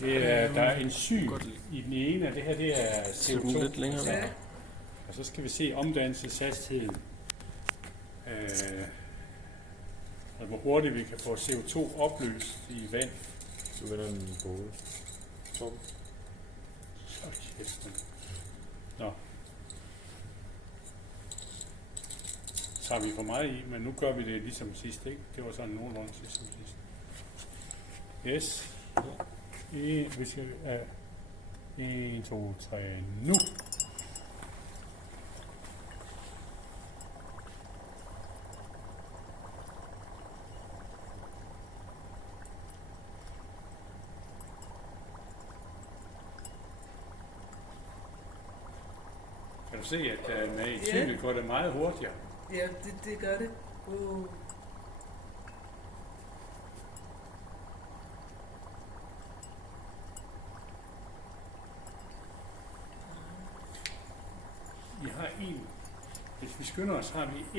Der er enzym i den ene, og det her det er CO2. Lidt længere væk. Ja. Og så skal vi se omdannelseshastigheden. Og hvor hurtigt vi kan få CO2 opløst i vand. Du vender den på hovedet. Så kæft, man. Nå. Så har vi for meget i, men nu gør vi det ligesom sidst, ikke? Det var sådan nogenlunde ligesom sidst. Yes. Vi skal... 1, 2, 3, nu! Kan du se, at med enzymet går det meget hurtigere? Ja, det gør det. Vi har en. Hvis vi skynder os, har vi